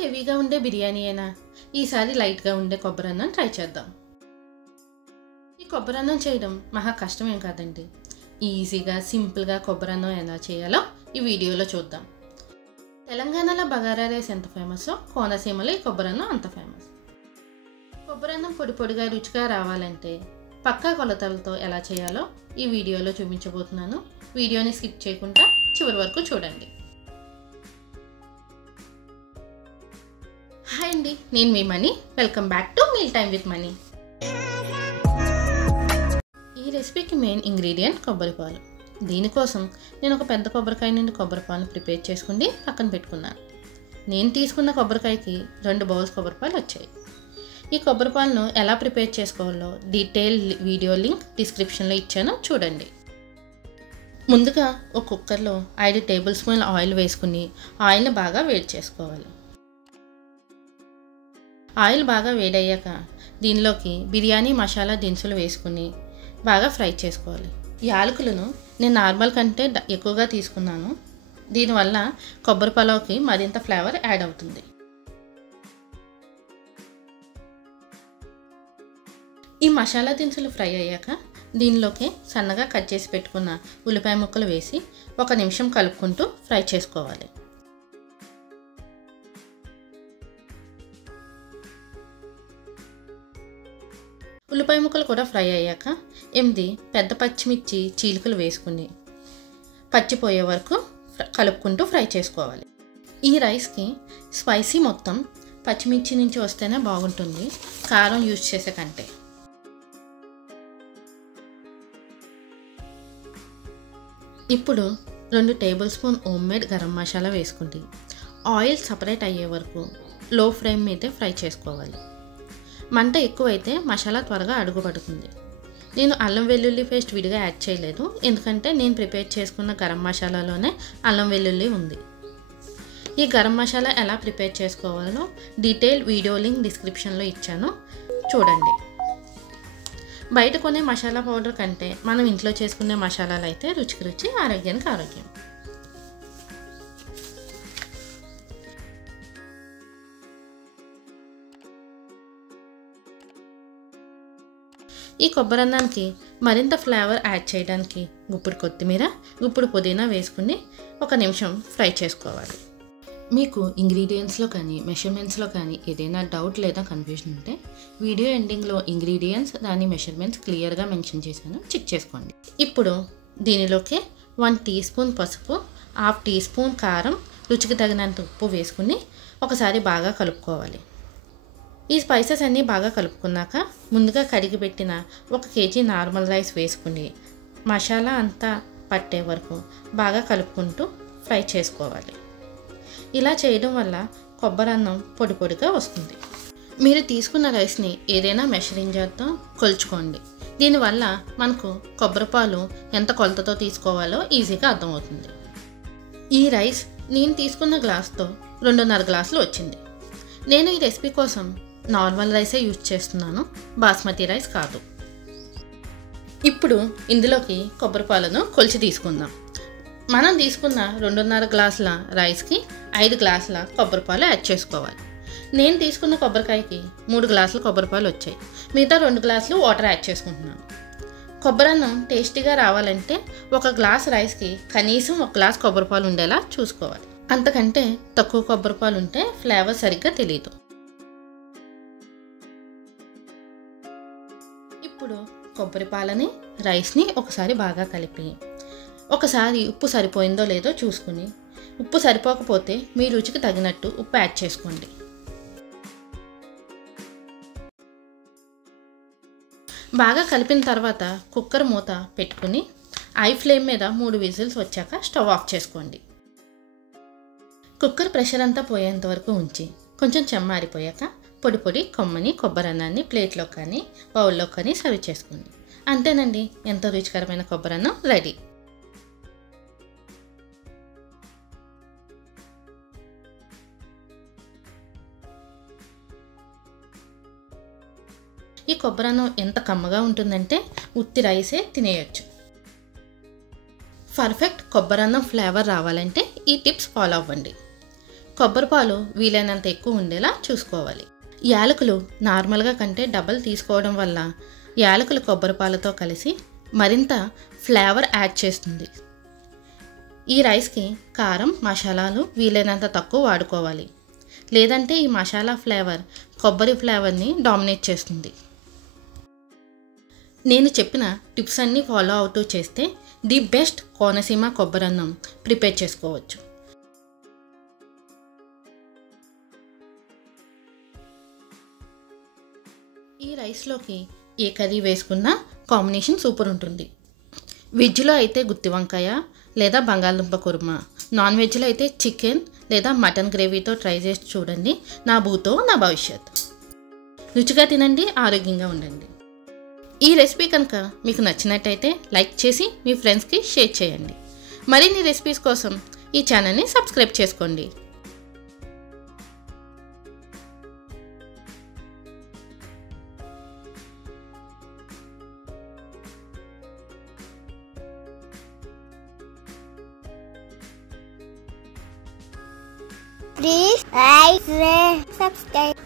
హెవీగా ఉండే బిర్యానీ అయినా ఈసారి లైట్గా ఉండే కొబ్బరన్నం ట్రై చేద్దాం. ఈ కొబ్బరన్నం చేయడం మహా కష్టమేం కాదండి. ఈజీగా సింపుల్గా కొబ్బరన్నం ఎలా చేయాలో ఈ వీడియోలో చూద్దాం. తెలంగాణలో బగారా రైస్ ఎంత ఫేమస్సో కోనసీమలో ఈ కొబ్బరన్నం అంత ఫేమస్. కొబ్బరన్నం పొడి పొడిగా రుచిగా రావాలంటే పక్కా కొలతలతో ఎలా చేయాలో ఈ వీడియోలో చూపించబోతున్నాను. వీడియోని స్కిప్ చేయకుండా చివరి వరకు చూడండి. హాయ్ అండి, నేను మీ Mani. Welcome back to meal time with Mani. ఈ రెసిపీకి మెయిన్ ఇంగ్రీడియంట్ కొబ్బరి పాలు. దీనికోసం నేను ఒక పెద్ద కొబ్బరికాయ నుండి కొబ్బరి పాలను ప్రిపేర్ చేసుకుని పక్కన పెట్టుకున్నాను. నేను తీసుకున్న కొబ్బరికాయకి 2 బౌల్స్ కొబ్బరి పాలు వచ్చాయి. ఈ కొబ్బరి పాలను ఎలా ప్రిపేర్ చేసుకోవాలో డీటెయిల్ వీడియో లింక్ డిస్క్రిప్షన్లో ఇచ్చాను, చూడండి. ముందుగా ఒక కుక్కర్లో 5 టేబుల్ స్పూన్ల ఆయిల్ వేసుకుని ఆయిల్ని బాగా వేడి చేసుకోవాలి. ఆయిల్ బాగా వేడయ్యాక దీనిలోకి బిర్యానీ మసాలా దినుసులు వేసుకుని బాగా ఫ్రై చేసుకోవాలి. యాలకులను నేను నార్మల్ కంటే ఎక్కువగా తీసుకున్నాను. దీనివల్ల కొబ్బరి పాలకి మరింత ఫ్లేవర్ యాడ్ అవుతుంది. ఈ మసాలా దినుసులు ఫ్రై అయ్యాక దీనిలోకి సన్నగా కట్ చేసి పెట్టుకున్న ఉల్లిపాయ ముక్కలు వేసి 1 నిమిషం కలుపుకుంటూ ఫ్రై చేసుకోవాలి. ఉల్లిపాయ ముక్కలు కూడా ఫ్రై అయ్యాక 8 పెద్ద పచ్చిమిర్చి చీలికలు వేసుకుని పచ్చిపోయే వరకు కలుపుకుంటూ ఫ్రై చేసుకోవాలి. ఈ రైస్కి స్పైసీ మొత్తం పచ్చిమిర్చి నుంచి వస్తేనే బాగుంటుంది, కారం యూజ్ చేసే కంటే. ఇప్పుడు 2 table spoon homemade garam masala వేసుకుంటే ఆయిల్ సపరేట్ అయ్యే వరకు లో ఫ్లేమ్ మీదే ఫ్రై చేసుకోవాలి. మంట ఎక్కువైతే మసాలా త్వరగా అడుగుపడుతుంది. నేను అల్లం వెల్లుల్లి పేస్ట్ విడిగా యాడ్ చేయలేదు, ఎందుకంటే నేను ప్రిపేర్ చేసుకున్న గరం మసాలాలోనే అల్లం వెల్లుల్లి ఉంది. ఈ గరం మసాలా ఎలా ప్రిపేర్ చేసుకోవాలో డీటెయిల్ వీడియో లింక్ డిస్క్రిప్షన్లో ఇచ్చాను, చూడండి. బయట కొనే మసాలా పౌడర్ కంటే మనం ఇంట్లో చేసుకునే మసాలాలు అయితే రుచికి రుచి, ఆరోగ్యానికి ఆరోగ్యం. ఈ కొబ్బరన్నానికి మరింత ఫ్లేవర్ యాడ్ చేయడానికి గుప్పుడు కొత్తిమీర, గుప్పుడు పుదీనా వేసుకుని 1 నిమిషం ఫ్రై చేసుకోవాలి. మీకు ఇంగ్రీడియంట్స్లో కానీ మెషర్మెంట్స్లో కానీ ఏదైనా డౌట్ లేదా కన్ఫ్యూజన్ ఉంటే వీడియో ఎండింగ్లో ఇంగ్రీడియంట్స్ దాని మెషర్మెంట్స్ క్లియర్గా మెన్షన్ చేశాను, చెక్ చేసుకోండి. ఇప్పుడు దీనిలోకి 1 టీ స్పూన్ పసుపు, 1/2 టీ స్పూన్ కారం, రుచికి తగినంత ఉప్పు వేసుకుని ఒకసారి బాగా కలుపుకోవాలి. ఈ స్పైసెస్ అన్నీ బాగా కలుపుకున్నాక ముందుగా కడిగి పెట్టిన 1 కేజీ నార్మల్ రైస్ వేసుకుని మసాలా అంతా పట్టే వరకు బాగా కలుపుకుంటూ ఫ్రై చేసుకోవాలి. ఇలా చేయడం వల్ల కొబ్బరన్నం పొడి పొడిగా వస్తుంది. మీరు తీసుకున్న రైస్ని ఏదైనా మెషరింగ్ జార్తో కొలుచుకోండి. దీనివల్ల మనకు కొబ్బరి పాలు ఎంత కొలతతో తీసుకోవాలో ఈజీగా అర్థమవుతుంది. ఈ రైస్ నేను తీసుకున్న గ్లాస్తో 2.5 గ్లాసులు వచ్చింది. నేను ఈ రెసిపీ కోసం నార్మల్ రైసే యూజ్ చేస్తున్నాను, బాస్మతి రైస్ కాదు. ఇప్పుడు ఇందులోకి కొబ్బరి పాలను కొలిచి తీసుకుందాం. మనం తీసుకున్న 2.5 గ్లాసుల రైస్కి 5 గ్లాసుల కొబ్బరి పాలు యాడ్ చేసుకోవాలి. నేను తీసుకున్న కొబ్బరికాయకి 3 గ్లాసులు కొబ్బరి పాలు వచ్చాయి, మిగతా 2 గ్లాసులు వాటర్ యాడ్ చేసుకుంటున్నాను. కొబ్బరన్నం టేస్టీగా రావాలంటే 1 గ్లాస్ రైస్కి కనీసం 1 గ్లాస్ కొబ్బరి పాలు ఉండేలా చూసుకోవాలి. అంతకంటే తక్కువ కొబ్బరి పాలు ఉంటే ఫ్లేవర్ సరిగ్గా తెలియదు. ఇప్పుడు కొబ్బరి పాలని రైస్ని ఒకసారి బాగా కలిపి ఒకసారి ఉప్పు సరిపోయిందో లేదో చూసుకుని, ఉప్పు సరిపోకపోతే మీ రుచికి తగినట్టు ఉప్పు యాడ్ చేసుకోండి. బాగా కలిపిన తర్వాత కుక్కర్ మూత పెట్టుకుని హై ఫ్లేమ్ మీద 3 విజిల్స్ వచ్చాక స్టవ్ ఆఫ్ చేసుకోండి. కుక్కర్ ప్రెషర్ అంతా పోయేంత వరకు ఉంచి కొంచెం చెమ్మారిపోయాక పొడి పొడి కొమ్మని కొబ్బరన్నాన్ని ప్లేట్లో కానీ బౌల్లో కానీ సర్వ్ చేసుకోండి. అంతేనండి, ఎంతో రుచికరమైన కొబ్బరన్నం రెడీ. ఈ కొబ్బరన్నం ఎంత కమ్మగా ఉంటుందంటే ఉత్తి రైసే తినేయొచ్చు. పర్ఫెక్ట్ కొబ్బరన్నం ఫ్లేవర్ రావాలంటే ఈ టిప్స్ ఫాలో అవ్వండి. కొబ్బరి పాలు వీలైనంత ఎక్కువ ఉండేలా చూసుకోవాలి. యాలకులు నార్మల్గా కంటే డబల్ తీసుకోవడం వల్ల యాలకులు కొబ్బరి పాలతో కలిసి మరింత ఫ్లేవర్ యాడ్ చేస్తుంది. ఈ రైస్కి కారం, మసాలాలు వీలైనంత తక్కువ వాడుకోవాలి. లేదంటే ఈ మసాలా ఫ్లేవర్ కొబ్బరి ఫ్లేవర్ని డామినేట్ చేస్తుంది. నేను చెప్పిన టిప్స్ అన్నీ ఫాలో అవుతూ చేస్తే ది బెస్ట్ కోనసీమ కొబ్బరన్నం ప్రిపేర్ చేసుకోవచ్చు. ఈ రైస్లోకి ఏ కర్రీ వేసుకున్నా కాంబినేషన్ సూపర్ ఉంటుంది. వెజ్లో అయితే గుత్తి వంకాయ లేదా బంగాళదుంప కుర్మా, నాన్ వెజ్లో అయితే చికెన్ లేదా మటన్ గ్రేవీతో ట్రై చేసి చూడండి. నా భూతో నా భవిష్యత్. రుచిగా తినండి, ఆరోగ్యంగా ఉండండి. ఈ రెసిపీ కనుక మీకు నచ్చినట్టయితే లైక్ చేసి మీ ఫ్రెండ్స్కి షేర్ చేయండి. మరిన్ని రెసిపీస్ కోసం ఈ ఛానల్ని సబ్స్క్రైబ్ చేసుకోండి. Please like, share, subscribe.